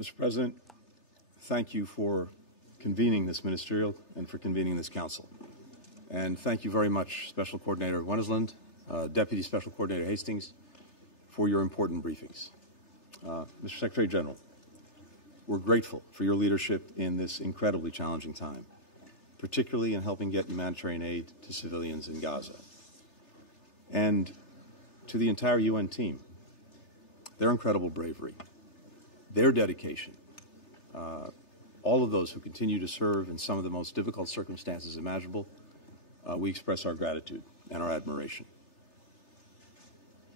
Mr. President, thank you for convening this ministerial and for convening this council. And thank you very much, Special Coordinator Wennesland, Deputy Special Coordinator Hastings, for your important briefings. Mr. Secretary General, we're grateful for your leadership in this incredibly challenging time, particularly in helping get humanitarian aid to civilians in Gaza. And to the entire UN team, their incredible bravery, their dedication, all of those who continue to serve in some of the most difficult circumstances imaginable, we express our gratitude and our admiration.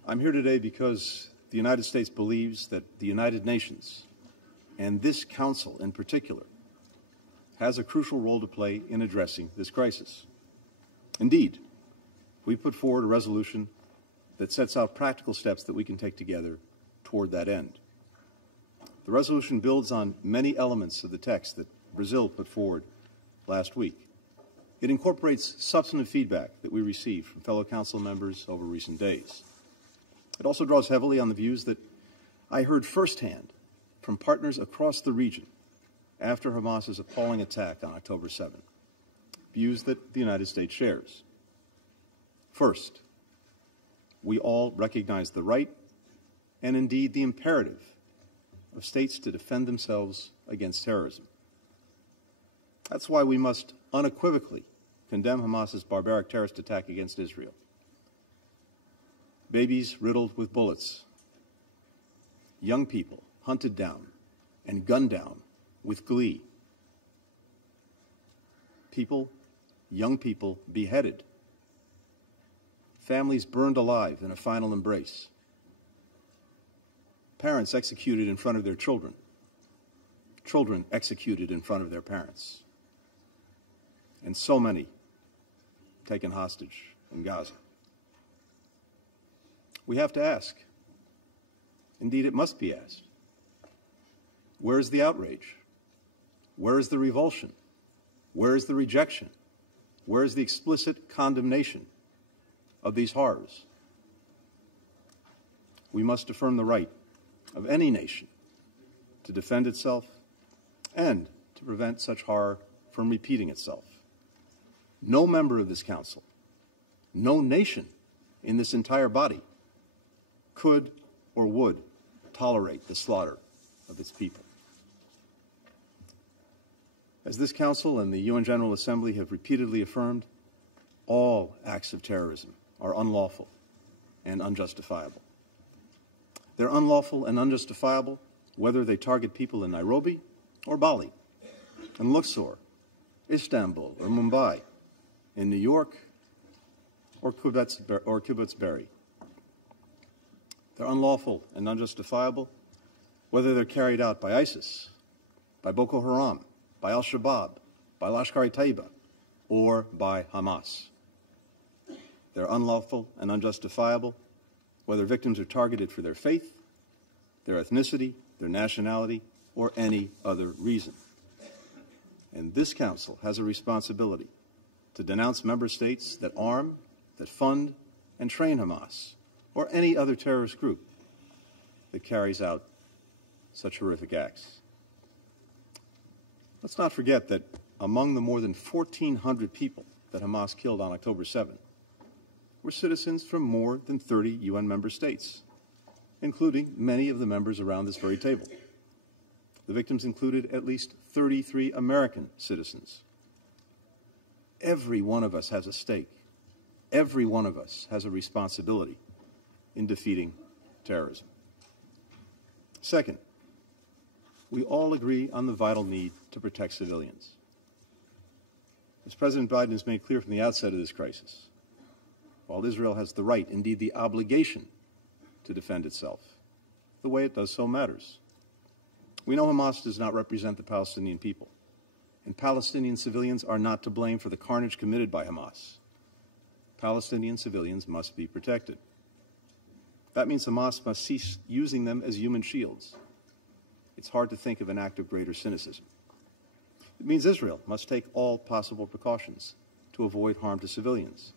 I'm here today because the United States believes that the United Nations, and this Council in particular, has a crucial role to play in addressing this crisis. Indeed, we put forward a resolution that sets out practical steps that we can take together toward that end. The resolution builds on many elements of the text that Brazil put forward last week. It incorporates substantive feedback that we received from fellow council members over recent days. It also draws heavily on the views that I heard firsthand from partners across the region after Hamas's appalling attack on October 7, views that the United States shares. First, we all recognize the right and indeed the imperative of states to defend themselves against terrorism. That's why we must unequivocally condemn Hamas's barbaric terrorist attack against Israel. Babies riddled with bullets, young people hunted down and gunned down with glee, young people beheaded, families burned alive in a final embrace, parents executed in front of their children, children executed in front of their parents, and so many taken hostage in Gaza. We have to ask, indeed it must be asked, where is the outrage? Where is the revulsion? Where is the rejection? Where is the explicit condemnation of these horrors? We must affirm the right of any nation to defend itself and to prevent such horror from repeating itself. No member of this council, no nation in this entire body could or would tolerate the slaughter of its people. As this Council and the UN General Assembly have repeatedly affirmed, all acts of terrorism are unlawful and unjustifiable. They're unlawful and unjustifiable whether they target people in Nairobi or Bali, in Luxor, Istanbul or Mumbai, in New York or Kibbutz Berry. They're unlawful and unjustifiable whether they're carried out by ISIS, by Boko Haram, by Al-Shabaab, by Lashkar-e-Taiba, or by Hamas. They're unlawful and unjustifiable whether victims are targeted for their faith, their ethnicity, their nationality, or any other reason. And this Council has a responsibility to denounce member states that arm, that fund, and train Hamas, or any other terrorist group that carries out such horrific acts. Let's not forget that among the more than 1,400 people that Hamas killed on October 7 were citizens from more than 30 UN member states, including many of the members around this very table. The victims included at least 33 American citizens. Every one of us has a stake. Every one of us has a responsibility in defeating terrorism. Second, we all agree on the vital need to protect civilians. As President Biden has made clear from the outset of this crisis, while Israel has the right, indeed the obligation, to defend itself, the way it does so matters. We know Hamas does not represent the Palestinian people, and Palestinian civilians are not to blame for the carnage committed by Hamas. Palestinian civilians must be protected. That means Hamas must cease using them as human shields. It's hard to think of an act of greater cynicism. It means Israel must take all possible precautions to avoid harm to civilians.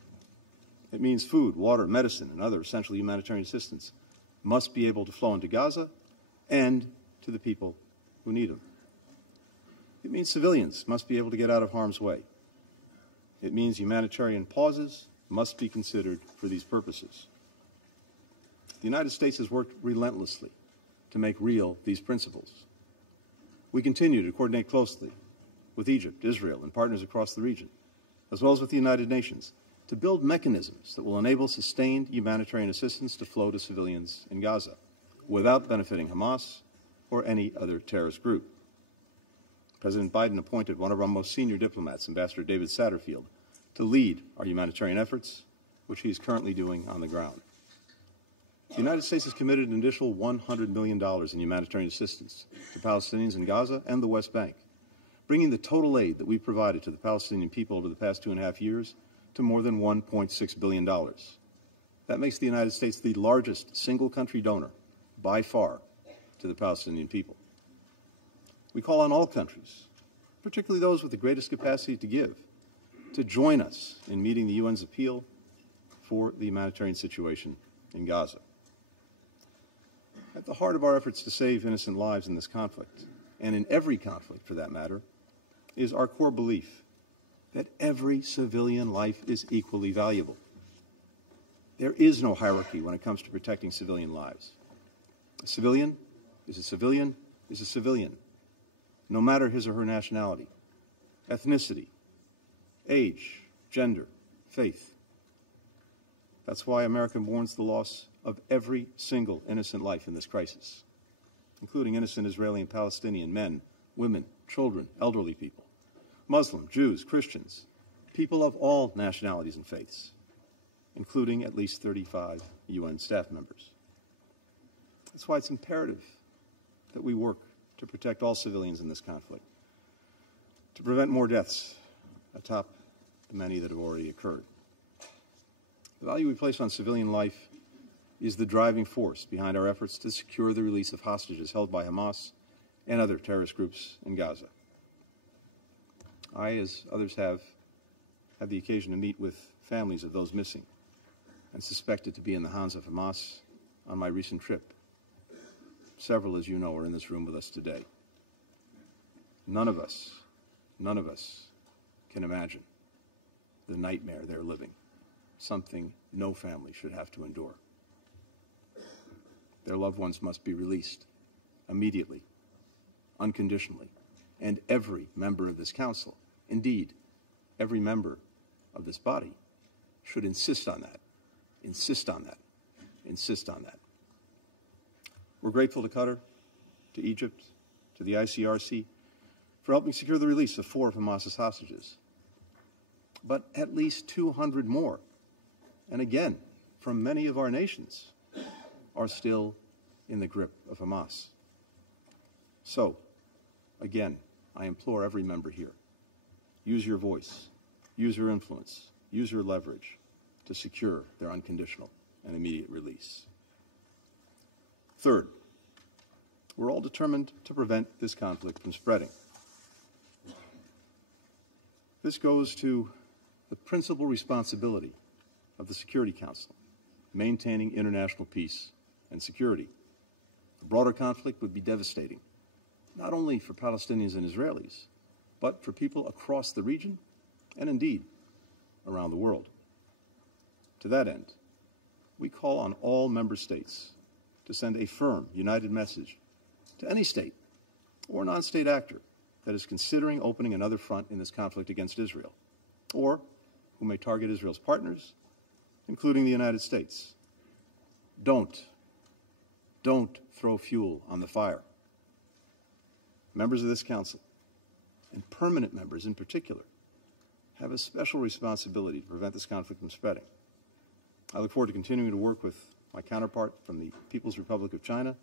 It means food, water, medicine, and other essential humanitarian assistance must be able to flow into Gaza and to the people who need them. It means civilians must be able to get out of harm's way. It means humanitarian pauses must be considered for these purposes. The United States has worked relentlessly to make real these principles. We continue to coordinate closely with Egypt, Israel, and partners across the region, as well as with the United Nations, to build mechanisms that will enable sustained humanitarian assistance to flow to civilians in Gaza without benefiting Hamas or any other terrorist group. President Biden appointed one of our most senior diplomats, Ambassador David Satterfield, to lead our humanitarian efforts, which he is currently doing on the ground. The United States has committed an additional $100 million in humanitarian assistance to Palestinians in Gaza and the West Bank, bringing the total aid that we've provided to the Palestinian people over the past 2.5 years to more than $1.6 billion. That makes the United States the largest single-country donor, by far, to the Palestinian people. We call on all countries, particularly those with the greatest capacity to give, to join us in meeting the UN's appeal for the humanitarian situation in Gaza. At the heart of our efforts to save innocent lives in this conflict, and in every conflict for that matter, is our core belief that every civilian life is equally valuable. There is no hierarchy when it comes to protecting civilian lives. A civilian is a civilian is a civilian, no matter his or her nationality, ethnicity, age, gender, faith. That's why America mourns the loss of every single innocent life in this crisis, including innocent Israeli and Palestinian men, women, children, elderly people, Muslim, Jews, Christians, people of all nationalities and faiths, including at least 35 UN staff members. That's why it's imperative that we work to protect all civilians in this conflict, to prevent more deaths atop the many that have already occurred. The value we place on civilian life is the driving force behind our efforts to secure the release of hostages held by Hamas and other terrorist groups in Gaza. I, as others have, had the occasion to meet with families of those missing and suspected to be in the hands of Hamas on my recent trip. Several, as you know, are in this room with us today. None of us can imagine the nightmare they're living, something no family should have to endure. Their loved ones must be released immediately, unconditionally, and every member of this council, indeed, every member of this body, should insist on that, insist on that, insist on that. We're grateful to Qatar, to Egypt, to the ICRC for helping secure the release of 4 of Hamas's hostages. But at least 200 more, and again, from many of our nations, are still in the grip of Hamas. So, again, I implore every member here, use your voice, use your influence, use your leverage to secure their unconditional and immediate release. Third, we're all determined to prevent this conflict from spreading. This goes to the principal responsibility of the Security Council, maintaining international peace and security. A broader conflict would be devastating, not only for Palestinians and Israelis, but for people across the region and indeed around the world. To that end, we call on all member states to send a firm, united message to any state or non-state actor that is considering opening another front in this conflict against Israel, or who may target Israel's partners, including the United States. Don't throw fuel on the fire. Members of this council, and permanent members in particular, have a special responsibility to prevent this conflict from spreading. I look forward to continuing to work with my counterpart from the People's Republic of China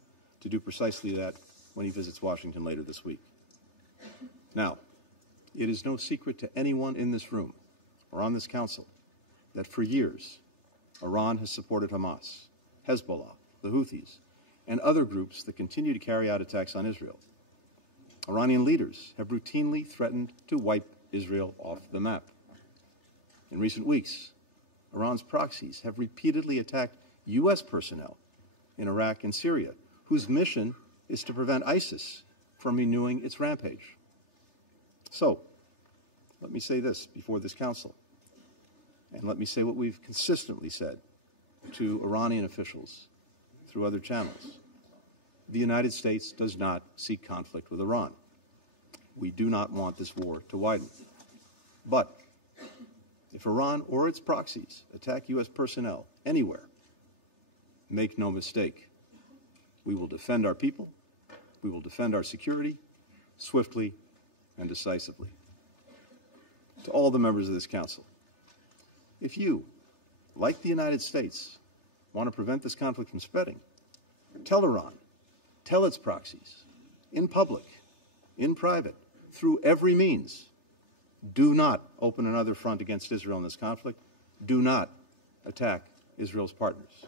to do precisely that when he visits Washington later this week. Now, it is no secret to anyone in this room or on this council that for years, Iran has supported Hamas, Hezbollah, the Houthis, and other groups that continue to carry out attacks on Israel. Iranian leaders have routinely threatened to wipe Israel off the map. In recent weeks, Iran's proxies have repeatedly attacked U.S. personnel in Iraq and Syria, whose mission is to prevent ISIS from renewing its rampage. So, let me say this before this Council, and let me say what we've consistently said to Iranian officials through other channels. The United States does not seek conflict with Iran. We do not want this war to widen. But if Iran or its proxies attack U.S. personnel anywhere, make no mistake, we will defend our people, we will defend our security swiftly and decisively. To all the members of this Council, if you, like the United States, want to prevent this conflict from spreading, tell Iran, tell its proxies, in public, in private, through every means, do not open another front against Israel in this conflict. Do not attack Israel's partners.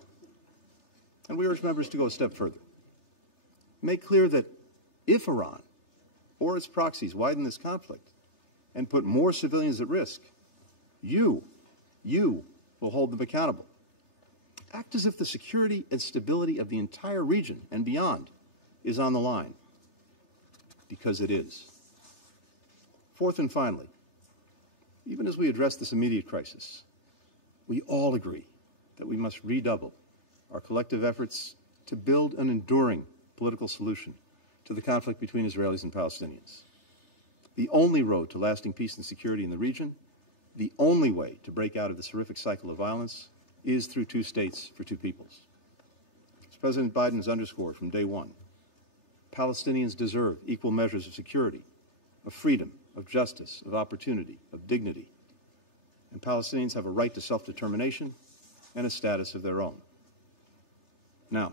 And we urge members to go a step further. Make clear that if Iran or its proxies widen this conflict and put more civilians at risk, you will hold them accountable. Act as if the security and stability of the entire region and beyond is on the line, because it is. Fourth and finally, even as we address this immediate crisis, we all agree that we must redouble our collective efforts to build an enduring political solution to the conflict between Israelis and Palestinians. The only road to lasting peace and security in the region, the only way to break out of this horrific cycle of violence, is through two states for two peoples. As President Biden has underscored from day one, Palestinians deserve equal measures of security, of freedom, of justice, of opportunity, of dignity. And Palestinians have a right to self-determination and a status of their own. Now,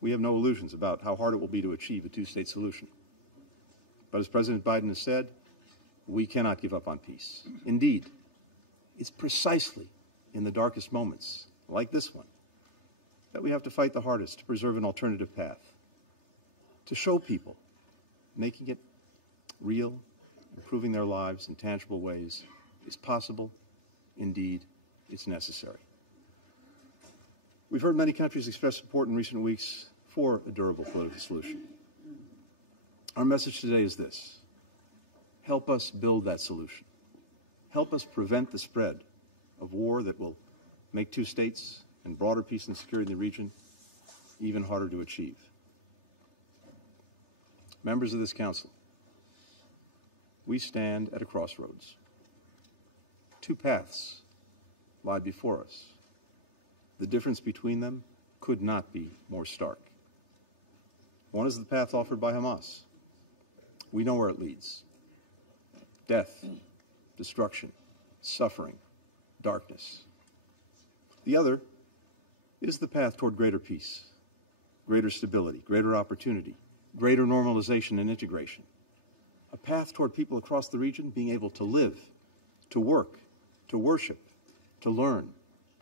we have no illusions about how hard it will be to achieve a two-state solution. But as President Biden has said, we cannot give up on peace. Indeed, it's precisely in the darkest moments, like this one, that we have to fight the hardest to preserve an alternative path, to show people making it real, improving their lives in tangible ways is possible. Indeed, it's necessary. We've heard many countries express support in recent weeks for a durable political solution. Our message today is this: help us build that solution. Help us prevent the spread of war that will make two states and broader peace and security in the region even harder to achieve. Members of this Council, we stand at a crossroads. Two paths lie before us. The difference between them could not be more stark. One is the path offered by Hamas. We know where it leads: death, destruction, suffering, darkness. The other is the path toward greater peace, greater stability, greater opportunity, greater normalization and integration. A path toward people across the region being able to live, to work, to worship, to learn,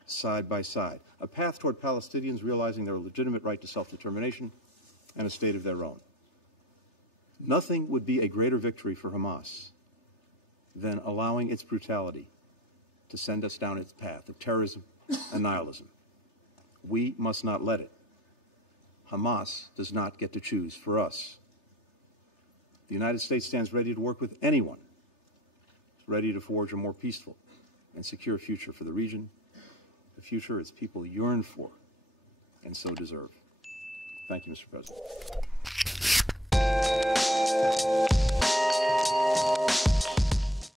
side by side. A path toward Palestinians realizing their legitimate right to self-determination and a state of their own. Nothing would be a greater victory for Hamas than allowing its brutality to send us down its path of terrorism and nihilism. We must not let it. Hamas does not get to choose for us. The United States stands ready to work with anyone ready to forge a more peaceful and secure future for the region, the future its people yearn for and so deserve. Thank you, Mr. President.